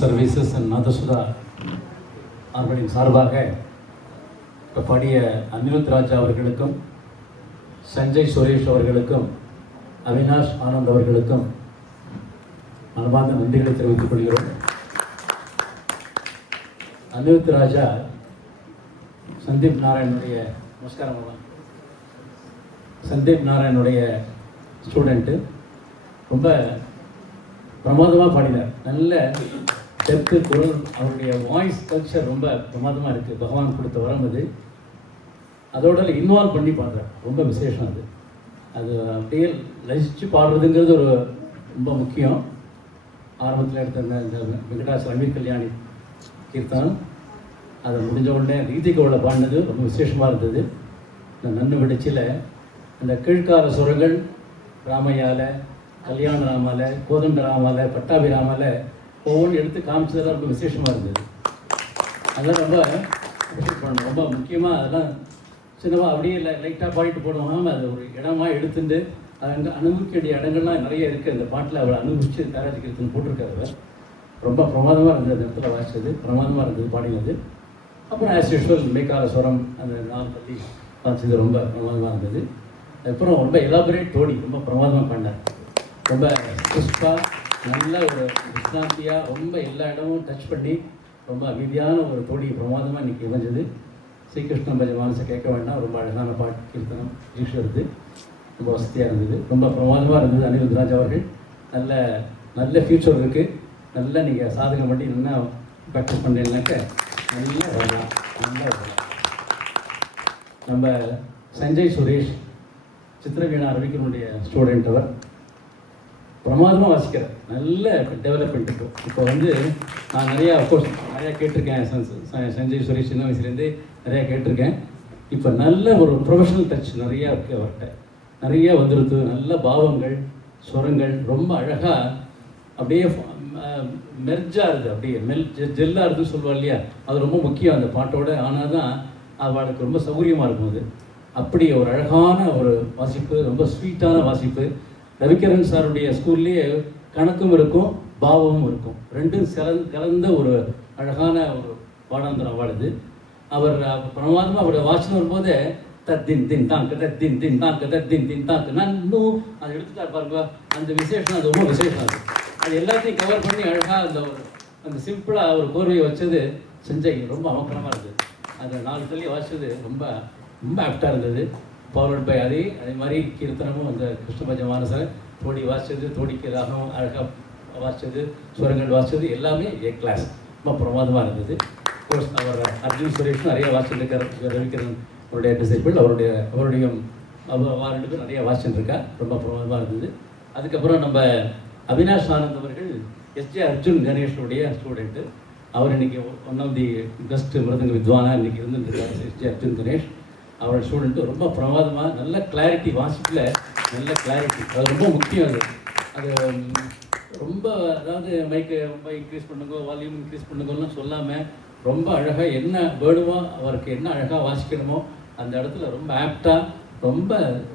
Services and நாதசுதா அவர்களின் சார்பாக பாடிய அனிருத் ராஜா அவர்களுக்கும் சஞ்சய் சுரேஷ் அவர்களுக்கும் அவினாஷ் ஆனந்த் அவர்களுக்கும் மனமார்ந்த நன்றிகளை தெரிவித்துக் கொள்கிறோம். அனிருத் ராஜா சந்தீப் நாராயணுடைய நமஸ்காரம் சந்தீப் நாராயணுடைய ஸ்டூடெண்ட்டு. ரொம்ப பிரமாதமாக பாடினார். நல்ல டெப்த்து குரல், அவருடைய வாய்ஸ் கல்ச்சர் ரொம்ப பிரமாதமாக இருக்குது. பகவான் கொடுத்த வரம் அது. அதோட இன்வால்வ் பண்ணி பாடுறார். ரொம்ப விசேஷம் அது. அது அப்படியே லசித்து பாடுறதுங்கிறது ஒரு ரொம்ப முக்கியம். ஆரம்பத்தில் எடுத்த இந்த வெங்கடாச ரமீர் கல்யாணி கீர்த்தனம் அதை முடிஞ்ச உடனே ரீதிகோட பாடினது ரொம்ப விசேஷமாக இருந்தது. இந்த நன்னு வெடிச்சில் அந்த கீழ்கால சுரங்கள் ராமையால, கல்யாண ராமால, கோதண்ட ராமால, பட்டாபி ராமால ஒவ்வொன்றும் எடுத்து காமிச்சதெல்லாம் ரொம்ப விசேஷமாக இருந்தது. அதெல்லாம் ரொம்ப அப்ரிஷியேட் பண்ணணும். ரொம்ப முக்கியமாக அதெல்லாம் சின்னமாக அப்படியே லைட்டாக பாடிட்டு போடுவாங்க. அது ஒரு இடமா எடுத்துட்டு அங்கே அனுபவிக்க வேண்டிய இடங்கள்லாம் நிறைய இருக்குது. அந்த பாட்டில் அவரை அனுபவிச்சு தயாரிக்கிறதுன்னு போட்டிருக்காரு அவர். ரொம்ப பிரமாதமாக இருந்தது. அந்த இடத்துல வாசித்தது பிரமாதமாக இருந்தது, பாடினது. அப்புறம் ஆஸ் யூஷுவல் மேக்கால சுரம் அந்த நாள் பற்றி வாசித்தது ரொம்ப பிரமாதமாக இருந்தது. அதுக்கப்புறம் ரொம்ப எலாபரேட் தோடி ரொம்ப பிரமாதமாக பண்ணார். ரொம்ப கிறிஸ்பாக நல்ல ஒரு விஸ்ராந்தியாக ரொம்ப எல்லா இடமும் டச் பண்ணி ரொம்ப அமைதியான ஒரு தோடி பிரமாதமாக இன்றைக்கி இணைஞ்சது. ஸ்ரீகிருஷ்ண பஜ மானசை கேட்க வேண்டாம். ரொம்ப அழகான பாட்டு கீர்த்தனம் ஈஸ்வரது ரொம்ப வசதியாக இருந்தது. ரொம்ப பிரமாதமாக இருந்தது. அனிருத் ராஜா அவர்கள் நல்ல நல்ல ஃப்யூச்சர் இருக்குது. நல்லா நீங்கள் சாதகம் பண்ணி நல்லா ப்ராக்டிஸ் பண்ணீங்கன்னாக்க நல்லா வரலாம், நல்லா வரலாம். நம்ம சஞ்சய் சுரேஷ் சித்திரவீணா ரவிக்கனுடைய ஸ்டூடெண்ட். அவர் பிரமாதமாக வாசிக்கிறார். நல்ல டெவலப்மெண்ட் இருக்கும். இப்போ நான் நிறையா அஃப்கோர்ஸ் நிறையா கேட்டிருக்கேன். சஞ்சய் சுரேஷ் சின்ன வயசுலேருந்தே நிறையா கேட்டிருக்கேன். இப்போ நல்ல ஒரு ப்ரொஃபஷனல் டச் நிறையா இருக்குது அவர்கிட்ட. நிறையா வந்துடுது. நல்ல பாவங்கள், ஸ்வரங்கள் ரொம்ப அழகாக அப்படியே மெர்ஜாக இருக்குது. அப்படியே ஜெல்லாக இருக்குதுன்னு சொல்லுவாள் இல்லையா, அது ரொம்ப முக்கியம் அந்த பாட்டோட. ஆனால் தான் அவளுக்கு ரொம்ப சௌகரியமாக இருக்கும். அது அப்படி ஒரு அழகான ஒரு வாசிப்பு, ரொம்ப ஸ்வீட்டான வாசிப்பு. ரவிகரன் சாருடைய ஸ்கூல்லேயே கணக்கும் இருக்கும், பாவமும் இருக்கும். ரெண்டும் கலந்த ஒரு அழகான ஒரு பாடாந்திரம் வாழுது. அவர் பிரமாதமாக அவருடைய வாசனை வரும்போதே தத்தின் தின் தாங்க தத்தின் தின் தாங்க தத்தின் தின் தாங்க நன்னும் அதை எடுத்துட்டார் பாருங்க. அந்த விசேஷம் அது ரொம்ப விசேஷம். அது எல்லாத்தையும் கவர் பண்ணி அழகாக அந்த சிம்பிளாக ஒரு கோர்வையை வச்சது செஞ்சை ரொம்ப அமக்கலமாக இருந்தது. அந்த 4 தள்ளி வாசிச்சது ரொம்ப ரொம்ப ஆப்டாக இருந்தது. ஃபார்வர்ட் பை அதே மாதிரி கீர்த்தனமும் அந்த கிருஷ்ணபஜ மானச தோடி வாசித்தது, தோடிக்கு ராகம் அழகாக வாசித்தது, சுரங்கள் வாசித்தது எல்லாமே ஏ கிளாஸ். ரொம்ப பிரமாதமாக இருந்தது. கோர்ஸ் அவர் அர்ஜுன் சுரேஷும் நிறைய வாசிச்சிருக்கார். ரவிகரன் அவருடைய டிசைபிள் அவருடைய 2 பேர் நிறைய வாசிச்சுருக்கா. ரொம்ப பிரமாதமாக இருந்தது. அதுக்கப்புறம் நம்ம அவினாஷ் ஆனந்த் அவர்கள் எஸ்ஜே அர்ஜுன் கணேஷனுடைய ஸ்டூடெண்ட்டு. அவர் இன்றைக்கி ஒன் ஆஃப் தி பெஸ்ட் மிருதங்க வித்வானாக இன்றைக்கி இருந்துருக்காரு. எஸ்ஜே அர்ஜுன் கணேஷ் அவரோட ஸ்டூடெண்ட்டு ரொம்ப பிரமாதமாக நல்ல கிளாரிட்டி வாசிப்பில் நல்ல கிளாரிட்டி. அது ரொம்ப முக்கியம். அது ரொம்ப அதாவது மைக்கு ரொம்ப இன்க்ரீஸ் பண்ணுங்க, வால்யூம் இன்க்ரீஸ் பண்ணுங்கலாம் சொல்லாமல் ரொம்ப அழகாக என்ன வேணுமோ அவருக்கு என்ன அழகாக வாசிக்கணுமோ அந்த இடத்துல ரொம்ப ஆப்டாக ரொம்ப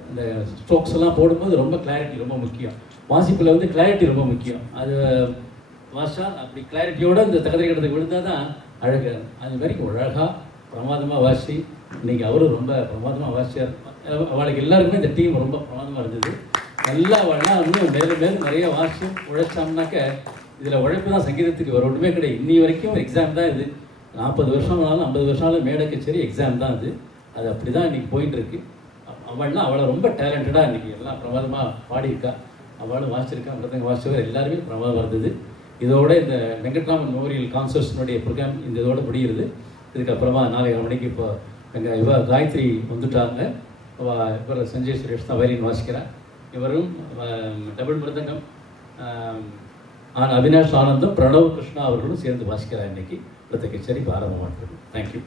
இந்த ஸ்ட்ரோக்ஸ் எல்லாம் போடும்போது ரொம்ப கிளாரிட்டி ரொம்ப முக்கியம். வாசிப்பில் கிளாரிட்டி ரொம்ப முக்கியம். அது வாசா அப்படி கிளாரிட்டியோடு இந்த தகதிரை கிடத்துக்கு விழுந்தால் தான் அழகு. அது மாதிரி ஒரு அழகாக பிரமாதமாக வாசி இன்றைக்கி அவரும் ரொம்ப பிரமாதமாக வாசிச்சார். அவளுக்கு எல்லாருக்குமே இந்த டீம் ரொம்ப பிரமாதமாக இருந்தது. நல்லா அவள்லாம் இன்னும் மேலும் மேலும் நிறைய வாசி உழைச்சோம்னாக்க இதில் உழைப்பு தான் சங்கீதத்துக்கு வேறு ஒன்றுமே கிடையாது. இன்னி வரைக்கும் எக்ஸாம் தான் இது. 40 வருஷம் ஆனாலும் 50 வருஷம் ஆனாலும் மேடைக்கு சரி எக்ஸாம் தான் அது. அது அப்படி தான் இன்றைக்கி போயிட்டுருக்கு. அவள்னா அவளை ரொம்ப டேலண்டடாக இன்றைக்கி எல்லாம் பிரமாதமாக பாடியிருக்கா. அவளும் வாசிச்சிருக்கா, மிருதங்க வாசிச்சவர் எல்லாருமே பிரமாதமாக இருந்தது. இதோட இந்த வெங்கட்ராமன் மெமோரியல் கான்சர்ட்ஸ்னுடைய ப்ரோக்ராம் இந்த இதோடு முடிகிறது. இதுக்கப்புறமா 4:30 மணிக்கு இப்போ எங்கள் காயத்ரி வந்துட்டாங்க. இவர் சஞ்சய் சுரேஷ் தான் வயலின் வாசிக்கிறார். இவரும் டபுள் மிருதங்கம் அவினாஷ் ஆனந்தும் பிரணவ் கிருஷ்ணா அவர்களும் சேர்ந்து வாசிக்கிறார். இன்றைக்கி மிருத கச்சேரி ஆரம்பமாக இருக்குது. தேங்க்யூ.